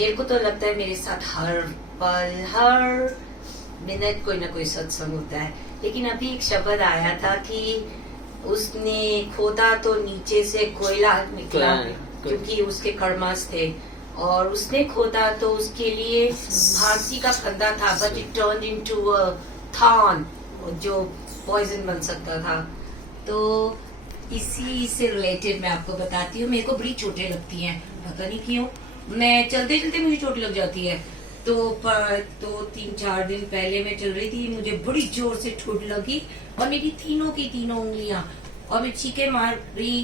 मेरे को तो लगता है मेरे साथ हर पल हर मिनट कोई ना कोई सत्संग होता है। लेकिन अभी एक शब्द आया था कि उसने खोदा तो नीचे से कोयला निकला, क्योंकि उसके कर्मस थे, और उसने खोदा तो उसके लिए फांसी का फंदा था, but it turn into a thorn जो पॉइजन बन सकता था। तो इसी से रिलेटेड मैं आपको बताती हूँ, मेरे को बड़ी चोटें लगती हैं, पता नहीं क्यों। मैं चलते चलते मुझे चोट लग जाती है। तो 3-4 दिन पहले मैं चल रही थी, मुझे बड़ी जोर से चोट लगी और मेरी तीनों की तीनों उंगलियां, और मैं चीखे मार रही,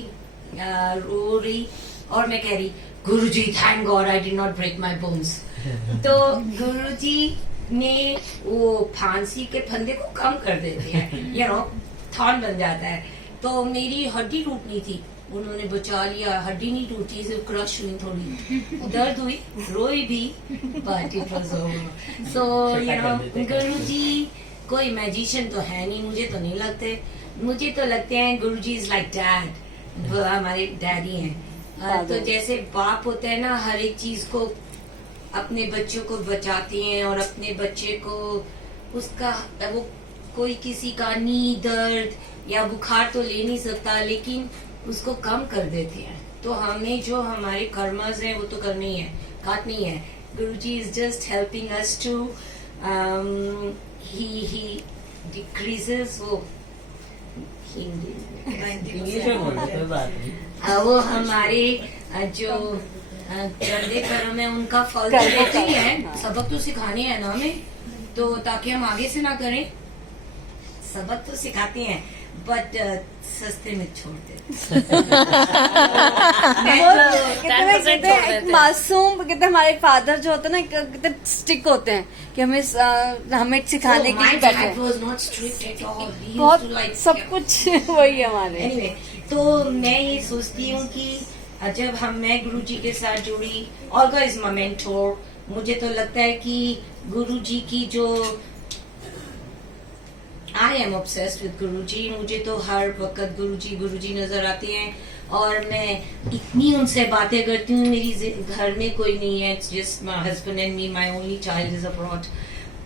रो रही, और मैं कह रही Guruji thank God I did not break my bones. तो गुरुजी ने वो फांसी के फंदे को कम कर देते हैं, यू नो, थॉर्न बन जाता है। तो मेरी हड्डी टूटनी थी, उन्होंने बचा लिया, हड्डी नहीं टूटी, सिर्फ क्रश हुई, थोड़ी दर्द हुई, रोई भी, but it was over. So you know, Guruji कोई मैजिशियन तो है नहीं, मुझे तो नहीं लगते। मुझे तो लगते हैं गुरुजी इज लाइक डैड, वो हमारे डैडी हैं। तो जैसे बाप होते हैं ना, हर एक चीज को अपने बच्चों को बचाते हैं, और अपने बच्चे को उसका वो कोई किसी का नी दर्द या बुखार तो ले नहीं सकता, लेकिन उसको कम कर देते हैं। तो हमें जो हमारे कर्मस हैं वो तो करनी है, काटनी है। Guruji is just helping us to he decreases वो वो हमारे जो गंदे कर्म है उनका फल तो देते ही है। सबक तो सिखाने हैं ना हमें, तो ताकि हम आगे से ना करें। सबक तो सिखाते हैं, बट सस्ते में छोड़ देते। एक मासूम कितने हमारे फादर जो होते हैं ना, कितने स्टिक होते हैं कि हमें सिखाने के लिए बैठे बहुत सब कुछ वही है हमारे। Anyway, तो मैं ये सोचती हूँ कि जब मैं गुरुजी के साथ जुड़ी, ऑल्गा इज माय मेंटोर। मुझे तो लगता है कि गुरुजी की जो आई एम ऑब्सेस्ड विद गुरुजी। मुझे तो हर वक्त गुरुजी नजर आते हैं, और मैं इतनी उनसे बातें करती हूँ। मेरी घर में कोई नहीं है, just my husband and me, my only child is abroad.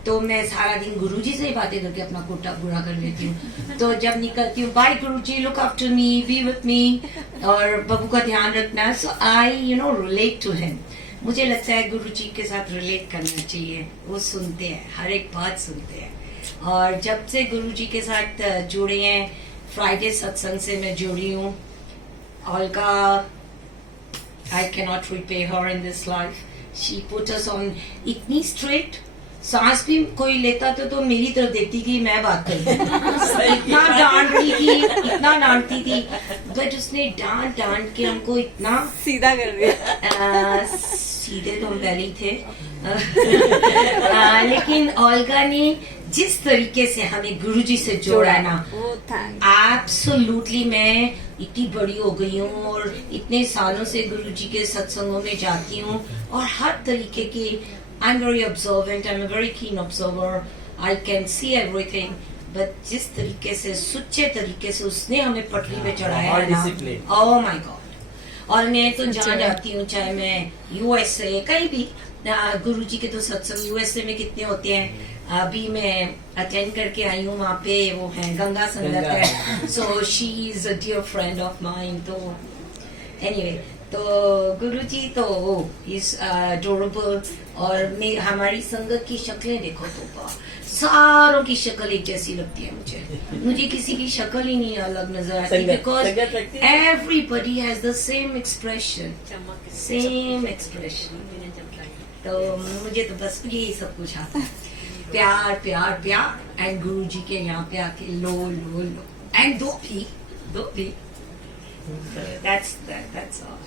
तो मैं सारा दिन गुरुजी से ही बातें करके अपना कोटा पूरा कर लेती हूँ। तो जब निकलती हूँ, bye Guruji, look after me, be with me, और बबू का ध्यान रखना। So I relate to him. मुझे लगता है गुरुजी के साथ रिलेट करना चाहिए, वो सुनते हैं, हर एक बात सुनते हैं। और जब से गुरुजी के साथ जुड़े हैं, फ्राइडे सत्संग से मैं जुड़ी हूँ। Olga, I can not repay her in this life. She put us on इतनी स्ट्रेट। सांस भी कोई लेता तो मेरी तरफ देखती थी, मैं बात करती इतना डांटती थी, इतना डांटती थी, बट उसने डांट के हमको इतना सीधा कर दिया। सीधे तो हम पहले ही थे। लेकिन ऑल्गा ने जिस तरीके से हमें गुरुजी से जोड़ा ना, एब्सोल्युटली, मैं इतनी बड़ी हो गई हूँ और इतने सालों से गुरुजी के सत्संगों में जाती हूँ, और हर तरीके की I'm very observant, I'm a very keen observer, I can see everything, but जिस तरीके से, सुच्चे तरीके से उसने हमें पटरी पे चढ़ाया है ना, oh my God। और मैं तो जान जाती हूँ, चाहे मैं USA कहीं भी, गुरुजी के तो सत्संग USA में कितने होते हैं। अभी मैं अटेंड करके आई हूँ, वहाँ पे वो है गंगा संगत है, so she is a dear friend of mine। तो anyway, तो गुरुजी तो वो इज अडोरेबल। और हमारी संगत की शक्लें देखो तो सारों की शक्ल एक जैसी लगती है। मुझे किसी की शक्ल ही नहीं अलग नजर आती, because everybody has the same expression. तो मुझे तो बस यही सब कुछ आता है, प्यार प्यार प्यार। एंड गुरुजी के यहाँ पे आके लो लो लो, एंड दो भी। that's all।